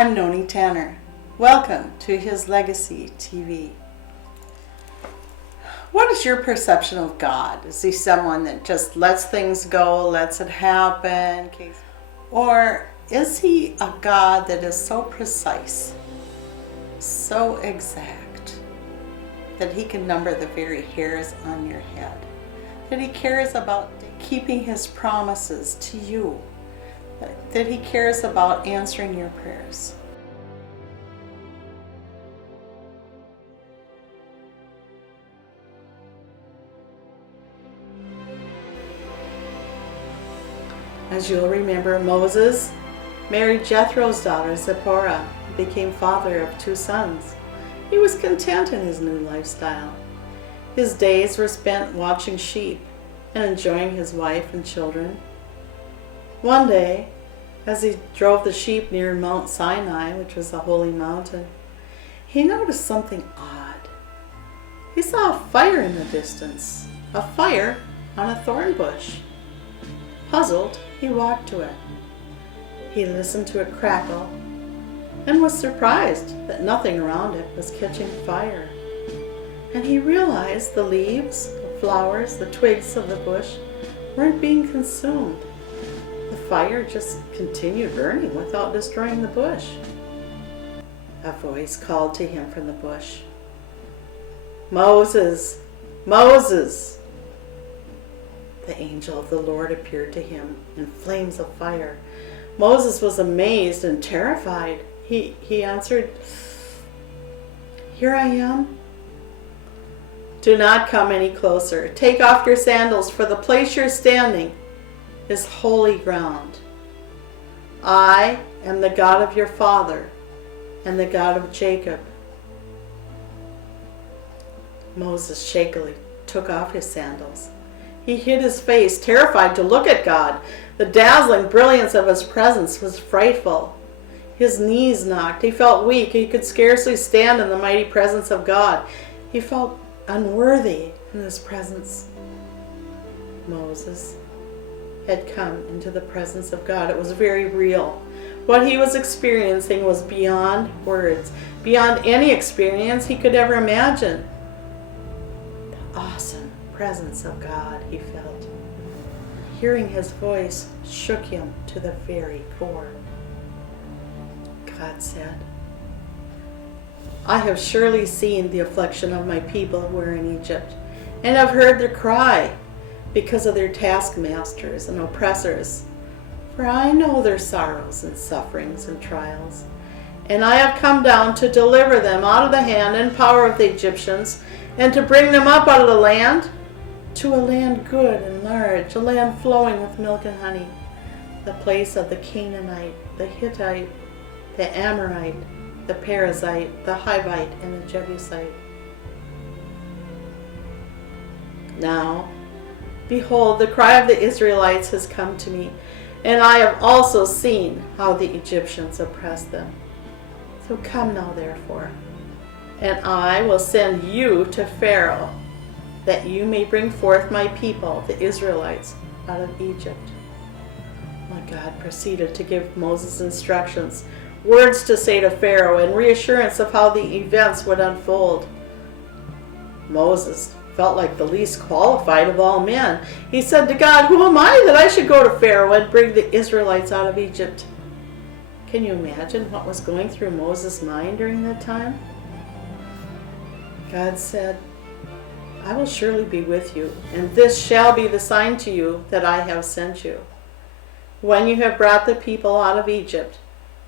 I'm Noni Tanner. Welcome to His Legacy TV. What is your perception of God? Is he someone that just lets things go, lets it happen? Or is he a God that is so precise, so exact, that he can number the very hairs on your head? That he cares about keeping his promises to you? That he cares about answering your prayers? As you'll remember, Moses married Jethro's daughter Zipporah and became father of 2 sons. He was content in his new lifestyle. His days were spent watching sheep and enjoying his wife and children. One day, as he drove the sheep near Mount Sinai, which was a holy mountain, he noticed something odd. He saw a fire in the distance, a fire on a thorn bush. Puzzled, he walked to it. He listened to it crackle and was surprised that nothing around it was catching fire. And he realized the leaves, the flowers, the twigs of the bush weren't being consumed. The fire just continued burning without destroying the bush. A voice called to him from the bush, "Moses, Moses!" The angel of the Lord appeared to him in flames of fire. Moses was amazed and terrified. He answered, "Here I am." "Do not come any closer. Take off your sandals, for the place you're standing is holy ground. I am the God of your father and the God of Jacob." Moses shakily took off his sandals. He hid his face, terrified to look at God. The dazzling brilliance of his presence was frightful. His knees knocked. He felt weak. He could scarcely stand in the mighty presence of God. He felt unworthy in his presence. Moses had come into the presence of God. It was very real. What he was experiencing was beyond words, beyond any experience he could ever imagine. The awesome presence of God he felt. Hearing his voice shook him to the very core. God said, "I have surely seen the affliction of my people who are in Egypt, and have heard their cry because of their taskmasters and oppressors. For I know their sorrows and sufferings and trials. And I have come down to deliver them out of the hand and power of the Egyptians, and to bring them up out of the land, to a land good and large, a land flowing with milk and honey, the place of the Canaanite, the Hittite, the Amorite, the Perizzite, the Hivite, and the Jebusite. Now, behold, the cry of the Israelites has come to me, and I have also seen how the Egyptians oppressed them. So come now, therefore, and I will send you to Pharaoh, that you may bring forth my people, the Israelites, out of Egypt." My God proceeded to give Moses instructions, words to say to Pharaoh, and reassurance of how the events would unfold. Moses felt like the least qualified of all men. He said to God, "Who am I that I should go to Pharaoh and bring the Israelites out of Egypt?" Can you imagine what was going through Moses' mind during that time? God said, "I will surely be with you, and this shall be the sign to you that I have sent you. When you have brought the people out of Egypt,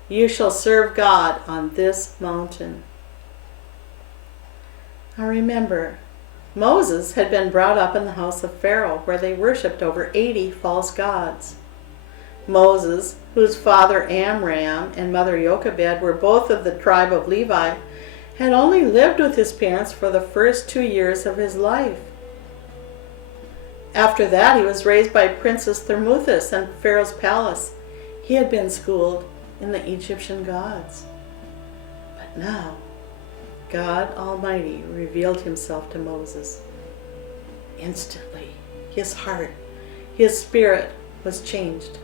you shall serve God on this mountain." Now remember, Moses had been brought up in the house of Pharaoh, where they worshipped over 80 false gods. Moses, whose father Amram and mother Jochebed were both of the tribe of Levi, had only lived with his parents for the first 2 years of his life. After that, he was raised by Princess Thermuthis in Pharaoh's palace. He had been schooled in the Egyptian gods. But now, God Almighty revealed himself to Moses. Instantly, his heart, his spirit was changed.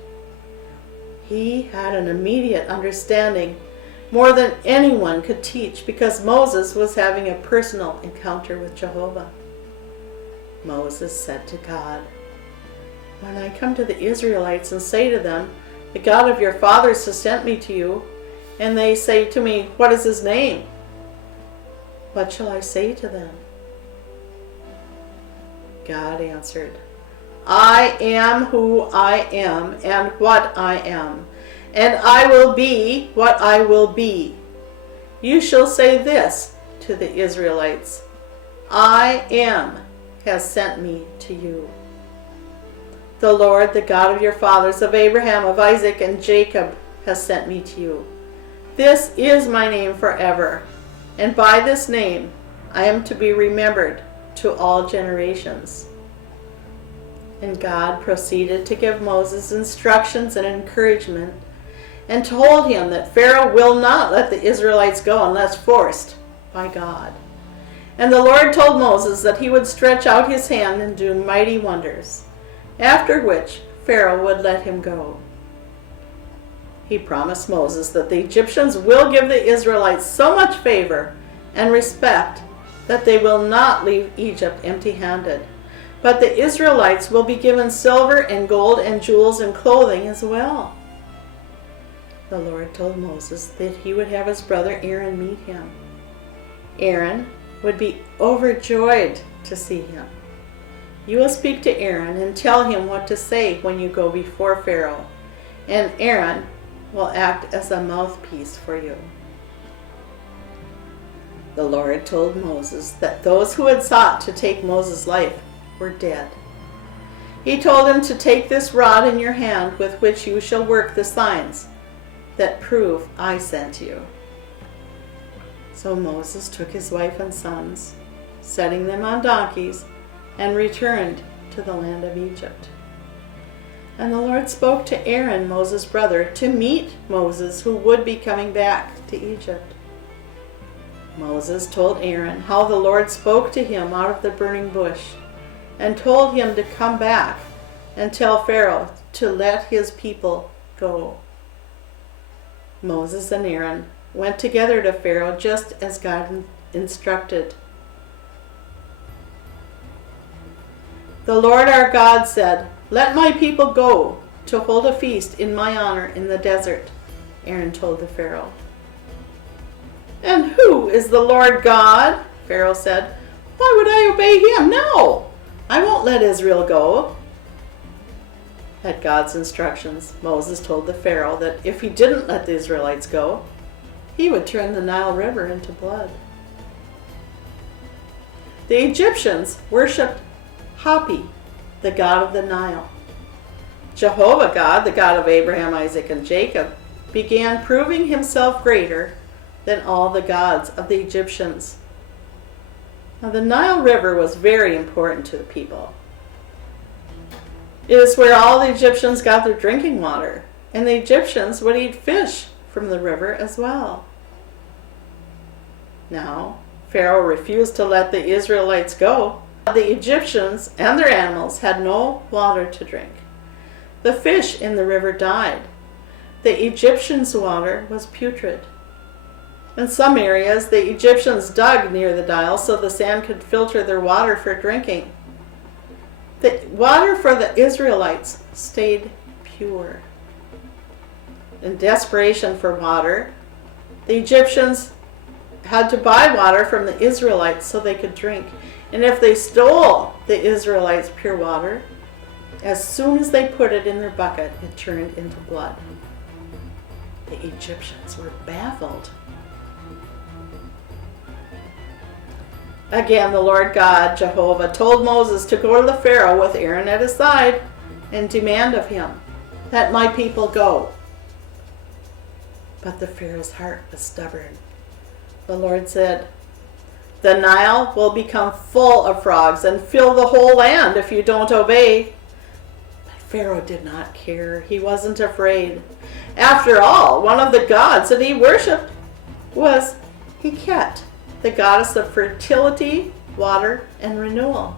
He had an immediate understanding more than anyone could teach, because Moses was having a personal encounter with Jehovah. Moses said to God, "When I come to the Israelites and say to them, 'The God of your fathers has sent me to you,' and they say to me, 'What is his name?' what shall I say to them?" God answered, "I am who I am and what I am, and I will be what I will be. You shall say this to the Israelites, 'I am has sent me to you.' The Lord, the God of your fathers, of Abraham, of Isaac, and Jacob, has sent me to you. This is my name forever, and by this name I am to be remembered to all generations." And God proceeded to give Moses instructions and encouragement, and told him that Pharaoh will not let the Israelites go unless forced by God. And the Lord told Moses that he would stretch out his hand and do mighty wonders, after which Pharaoh would let him go. He promised Moses that the Egyptians will give the Israelites so much favor and respect that they will not leave Egypt empty-handed, but the Israelites will be given silver and gold and jewels and clothing as well. The Lord told Moses that he would have his brother Aaron meet him. Aaron would be overjoyed to see him. You will speak to Aaron and tell him what to say when you go before Pharaoh, and Aaron will act as a mouthpiece for you. The Lord told Moses that those who had sought to take Moses' life were dead. He told him to take this rod in your hand with which you shall work the signs that prove I sent you. So Moses took his wife and sons, setting them on donkeys, and returned to the land of Egypt. And the Lord spoke to Aaron, Moses' brother, to meet Moses, who would be coming back to Egypt. Moses told Aaron how the Lord spoke to him out of the burning bush, and told him to come back and tell Pharaoh to let his people go. Moses and Aaron went together to Pharaoh just as God instructed. The Lord our God said, "Let my people go to hold a feast in my honor in the desert," Aaron told the Pharaoh. "And who is the Lord God?" Pharaoh said. "Why would I obey him? No, I won't let Israel go." At God's instructions, Moses told the Pharaoh that if he didn't let the Israelites go, he would turn the Nile River into blood. The Egyptians worshipped Hapi, the god of the Nile. Jehovah God, the God of Abraham, Isaac, and Jacob, began proving himself greater than all the gods of the Egyptians. Now, the Nile River was very important to the people. It is where all the Egyptians got their drinking water, and the Egyptians would eat fish from the river as well. Now, Pharaoh refused to let the Israelites go. The Egyptians and their animals had no water to drink. The fish in the river died. The Egyptians' water was putrid. In some areas, the Egyptians dug near the Nile so the sand could filter their water for drinking. The water for the Israelites stayed pure. In desperation for water, the Egyptians had to buy water from the Israelites so they could drink. And if they stole the Israelites' pure water, as soon as they put it in their bucket, it turned into blood. The Egyptians were baffled. Again, the Lord God, Jehovah, told Moses to go to the Pharaoh with Aaron at his side and demand of him, "Let my people go." But the Pharaoh's heart was stubborn. The Lord said, "The Nile will become full of frogs and fill the whole land if you don't obey." But Pharaoh did not care. He wasn't afraid. After all, one of the gods that he worshipped was Heket, the goddess of fertility, water, and renewal.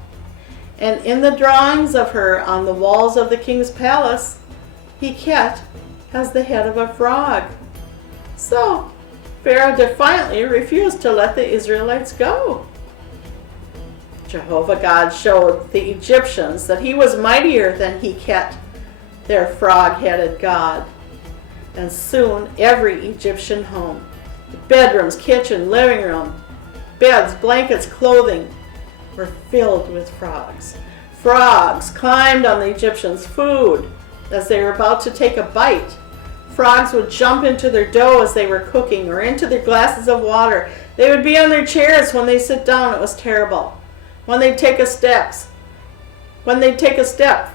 And in the drawings of her on the walls of the king's palace, Heket has the head of a frog. So Pharaoh defiantly refused to let the Israelites go. Jehovah God showed the Egyptians that he was mightier than Heket, their frog-headed god. And soon every Egyptian home, bedrooms, kitchen, living room, beds, blankets, clothing, were filled with frogs. Frogs climbed on the Egyptians' food as they were about to take a bite. Frogs would jump into their dough as they were cooking or into their glasses of water. They would be on their chairs when they sit down. It was terrible. When they'd take a step,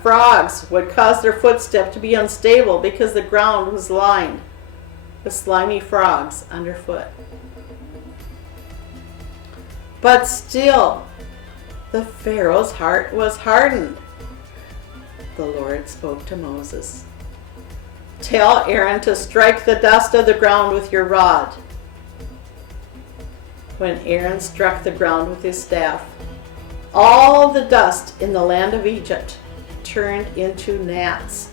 frogs would cause their footstep to be unstable because the ground was lined with slimy frogs underfoot. But still, the Pharaoh's heart was hardened. The Lord spoke to Moses. Tell Aaron to strike the dust of the ground with your rod. When Aaron struck the ground with his staff, all the dust in the land of Egypt turned into gnats.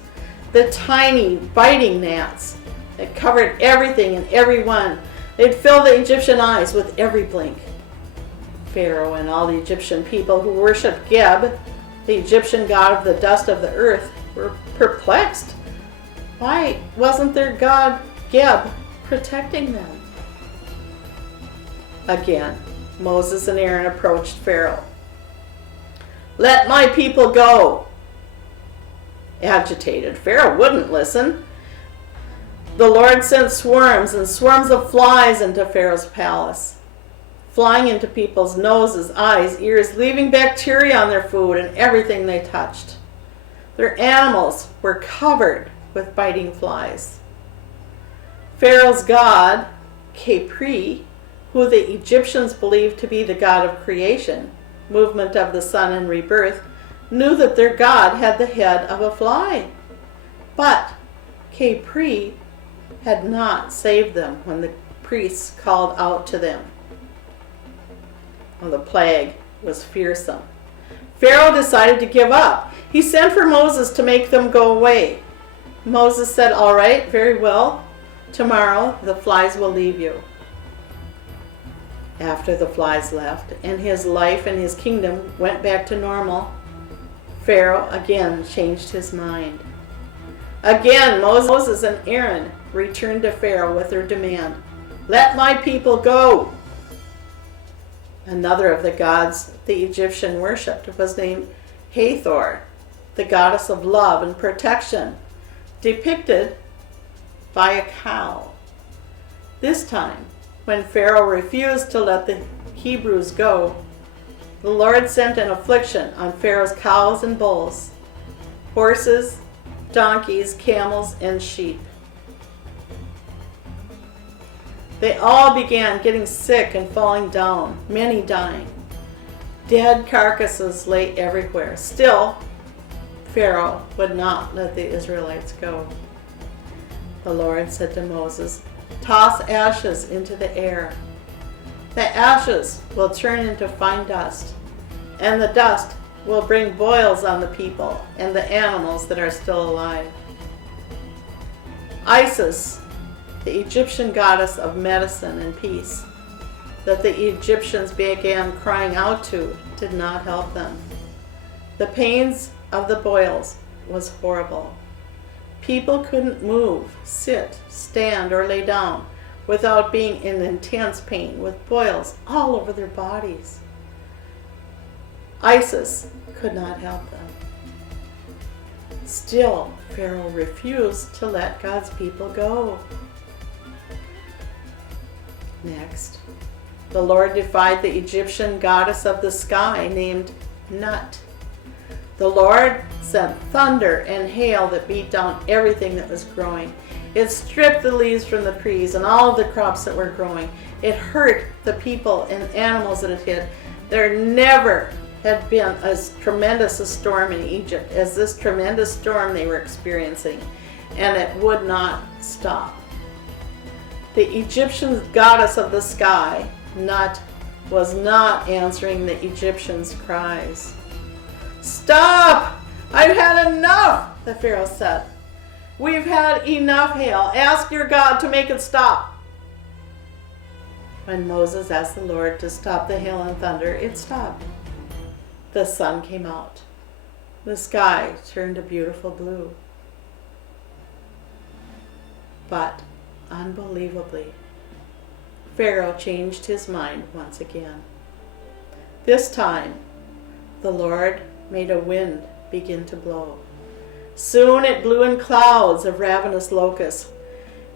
The tiny, biting gnats that covered everything and everyone. They'd fill the Egyptian eyes with every blink. Pharaoh and all the Egyptian people who worshipped Geb, the Egyptian god of the dust of the earth, were perplexed. Why wasn't their god Geb protecting them? Again, Moses and Aaron approached Pharaoh. Let my people go. Agitated, Pharaoh wouldn't listen. The Lord sent swarms and swarms of flies into Pharaoh's palace, flying into people's noses, eyes, ears, leaving bacteria on their food and everything they touched. Their animals were covered with biting flies. Pharaoh's god, Khepri, who the Egyptians believed to be the god of creation, movement of the sun and rebirth, knew that their god had the head of a fly. But Khepri had not saved them when the priests called out to them. Well, the plague was fearsome. Pharaoh decided to give up. He sent for Moses to make them go away. Moses said, "All right, very well. Tomorrow the flies will leave you." After the flies left and his life and his kingdom went back to normal, Pharaoh again changed his mind. Again, Moses and Aaron returned to Pharaoh with their demand, "Let my people go." Another of the gods the Egyptian worshipped was named Hathor, the goddess of love and protection, depicted by a cow. This time, when Pharaoh refused to let the Hebrews go, the Lord sent an affliction on Pharaoh's cows and bulls, horses, donkeys, camels, and sheep. They all began getting sick and falling down, many dying. Dead carcasses lay everywhere. Still, Pharaoh would not let the Israelites go. The Lord said to Moses, "Toss ashes into the air. The ashes will turn into fine dust, and the dust will bring boils on the people and the animals that are still alive." Isis, the Egyptian goddess of medicine and peace, that the Egyptians began crying out to, did not help them. The pains of the boils was horrible. People couldn't move, sit, stand, or lay down without being in intense pain with boils all over their bodies. Isis could not help them. Still, Pharaoh refused to let God's people go. Next, the Lord defied the Egyptian goddess of the sky named Nut. The Lord sent thunder and hail that beat down everything that was growing. It stripped the leaves from the trees and all of the crops that were growing. It hurt the people and animals that it hit. There never had been as tremendous a storm in Egypt as this tremendous storm they were experiencing, and it would not stop. The Egyptian goddess of the sky, Nut, was not answering the Egyptians' cries. "Stop! I've had enough," the Pharaoh said. "We've had enough hail. Ask your God to make it stop." When Moses asked the Lord to stop the hail and thunder, it stopped. The sun came out. The sky turned a beautiful blue. But, unbelievably, Pharaoh changed his mind once again. This time, the Lord made a wind begin to blow. Soon it blew in clouds of ravenous locusts.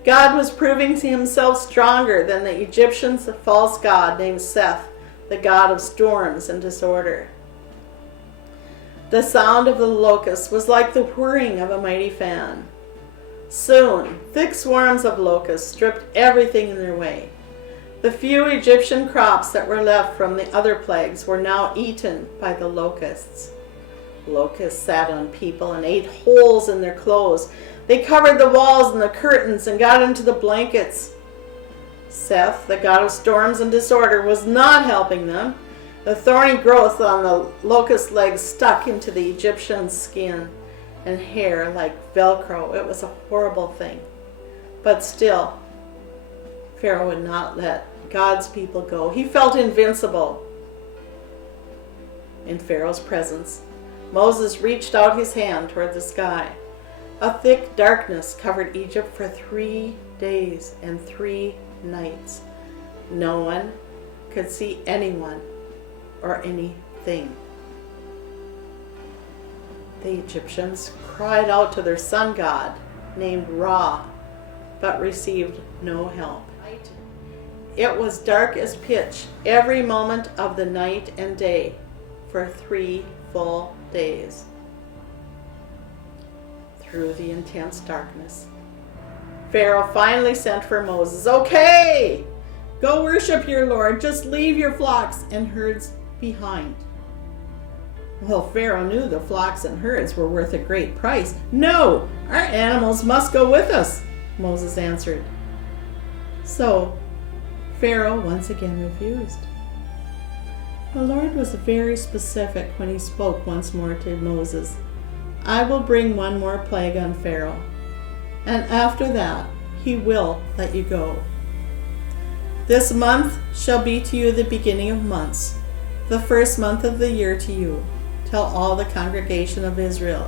God was proving himself stronger than the Egyptians' false god named Seth, the god of storms and disorder. The sound of the locusts was like the whirring of a mighty fan. Soon, thick swarms of locusts stripped everything in their way. The few Egyptian crops that were left from the other plagues were now eaten by the locusts. Locusts sat on people and ate holes in their clothes. They covered the walls and the curtains and got into the blankets. Seth, the god of storms and disorder, was not helping them. The thorny growth on the locust legs stuck into the Egyptian skin and hair like Velcro. It was a horrible thing. But still, Pharaoh would not let God's people go. He felt invincible. In Pharaoh's presence, Moses reached out his hand toward the sky. A thick darkness covered Egypt for 3 days and 3 nights. No one could see anyone or anything. The Egyptians cried out to their sun god named Ra, but received no help. It was dark as pitch every moment of the night and day for 3 full days. Through the intense darkness, Pharaoh finally sent for Moses. "Okay, go worship your Lord. Just leave your flocks and herds behind." Well, Pharaoh knew the flocks and herds were worth a great price. "No, our animals must go with us," Moses answered. So, Pharaoh once again refused. The Lord was very specific when he spoke once more to Moses. "I will bring one more plague on Pharaoh, and after that he will let you go. This month shall be to you the beginning of months, the first month of the year to you. Tell all the congregation of Israel.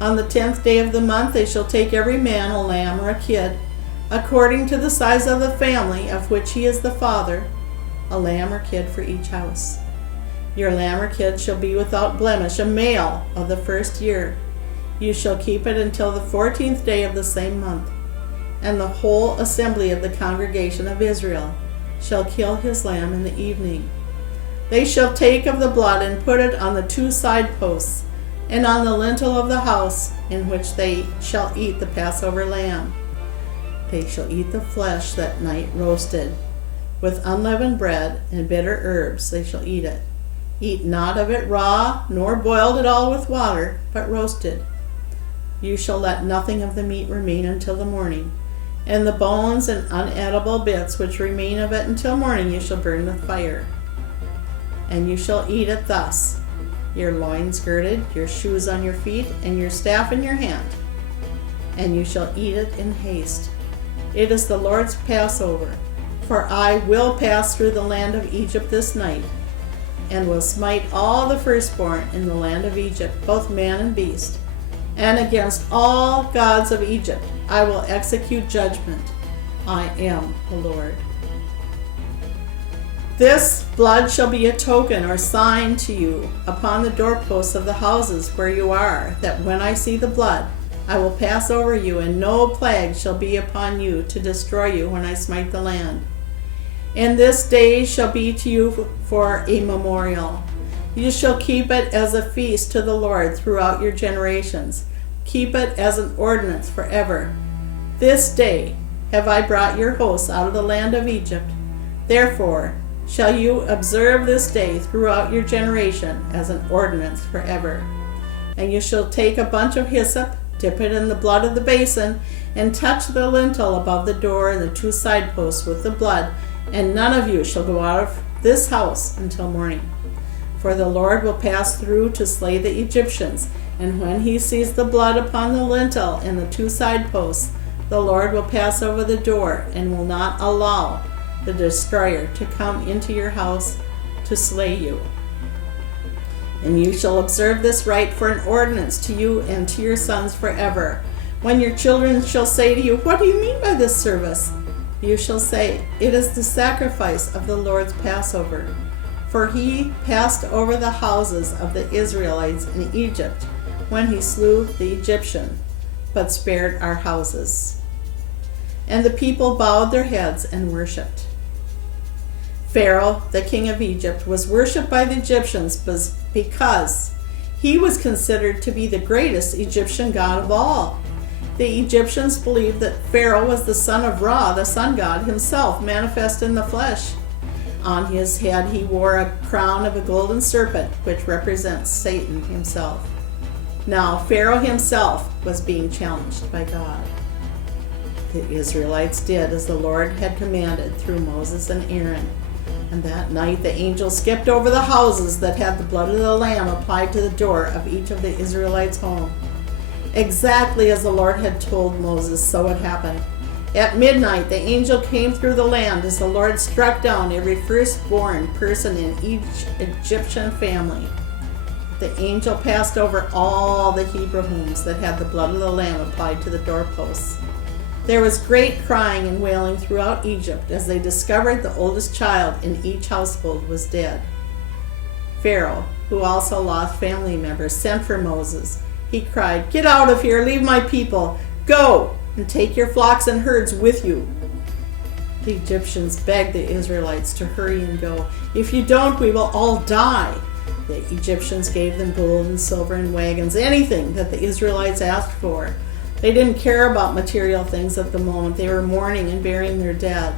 On the 10th day of the month they shall take every man a lamb or a kid, according to the size of the family of which he is the father, a lamb or kid for each house. Your lamb or kid shall be without blemish, a male of the first year. You shall keep it until the 14th day of the same month, and the whole assembly of the congregation of Israel shall kill his lamb in the evening. They shall take of the blood and put it on the 2 side posts, and on the lintel of the house in which they shall eat the Passover lamb. They shall eat the flesh that night roasted. With unleavened bread and bitter herbs they shall eat it. Eat not of it raw, nor boiled at all with water, but roasted. You shall let nothing of the meat remain until the morning, and the bones and unedible bits which remain of it until morning you shall burn with fire. And you shall eat it thus: your loins girded, your shoes on your feet, and your staff in your hand. And you shall eat it in haste. It is the Lord's Passover, for I will pass through the land of Egypt this night, and will smite all the firstborn in the land of Egypt, both man and beast. And against all gods of Egypt I will execute judgment. I am the Lord. This blood shall be a token or sign to you upon the doorposts of the houses where you are, that when I see the blood, I will pass over you, and no plague shall be upon you to destroy you when I smite the land. And this day shall be to you for a memorial. You shall keep it as a feast to the Lord throughout your generations. Keep it as an ordinance forever. This day have I brought your hosts out of the land of Egypt. Therefore shall you observe this day throughout your generation as an ordinance forever. And you shall take a bunch of hyssop, dip it in the blood of the basin, and touch the lintel above the door and the 2 side posts with the blood, and none of you shall go out of this house until morning. For the Lord will pass through to slay the Egyptians, and when he sees the blood upon the lintel and the 2 side posts, the Lord will pass over the door and will not allow the destroyer, to come into your house to slay you. And you shall observe this rite for an ordinance to you and to your sons forever. When your children shall say to you, what do you mean by this service? You shall say, it is the sacrifice of the Lord's Passover. For he passed over the houses of the Israelites in Egypt when he slew the Egyptian, but spared our houses. And the people bowed their heads and worshipped. Pharaoh, the king of Egypt, was worshipped by the Egyptians because he was considered to be the greatest Egyptian god of all. The Egyptians believed that Pharaoh was the son of Ra, the sun god himself, manifest in the flesh. On his head he wore a crown of a golden serpent, which represents Satan himself. Now Pharaoh himself was being challenged by God. The Israelites did as the Lord had commanded through Moses and Aaron. And that night the angel skipped over the houses that had the blood of the Lamb applied to the door of each of the Israelites' home. Exactly as the Lord had told Moses, so it happened. At midnight the angel came through the land as the Lord struck down every firstborn person in each Egyptian family. The angel passed over all the Hebrew homes that had the blood of the Lamb applied to the doorposts. There was great crying and wailing throughout Egypt as they discovered the oldest child in each household was dead. Pharaoh, who also lost family members, sent for Moses. He cried, "Get out of here, leave my people. Go and take your flocks and herds with you." The Egyptians begged the Israelites to hurry and go. "If you don't, we will all die." The Egyptians gave them gold and silver and wagons, anything that the Israelites asked for. They didn't care about material things at the moment. They were mourning and burying their dead.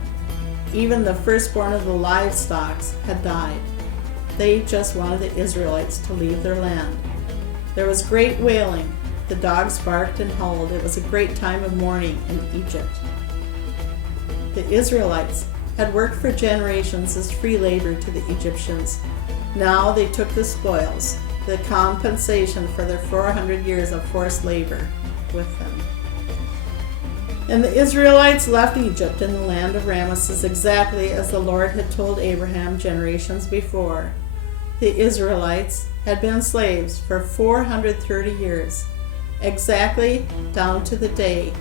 Even the firstborn of the livestock had died. They just wanted the Israelites to leave their land. There was great wailing. The dogs barked and howled. It was a great time of mourning in Egypt. The Israelites had worked for generations as free labor to the Egyptians. Now they took the spoils, the compensation for their 400 years of forced labor, with them. And the Israelites left Egypt in the land of Ramesses exactly as the Lord had told Abraham generations before. The Israelites had been slaves for 430 years, exactly down to the day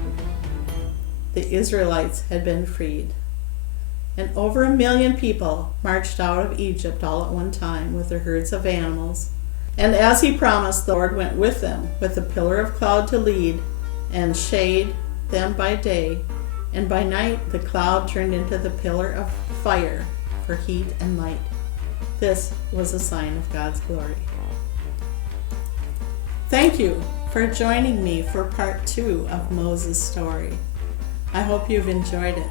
the Israelites had been freed. And over 1 million people marched out of Egypt all at one time with their herds of animals. And as he promised, the Lord went with them with a pillar of cloud to lead and shade them by day, and by night the cloud turned into the pillar of fire for heat and light. This was a sign of God's glory. Thank you for joining me for part 2 of Moses' story. I hope you've enjoyed it.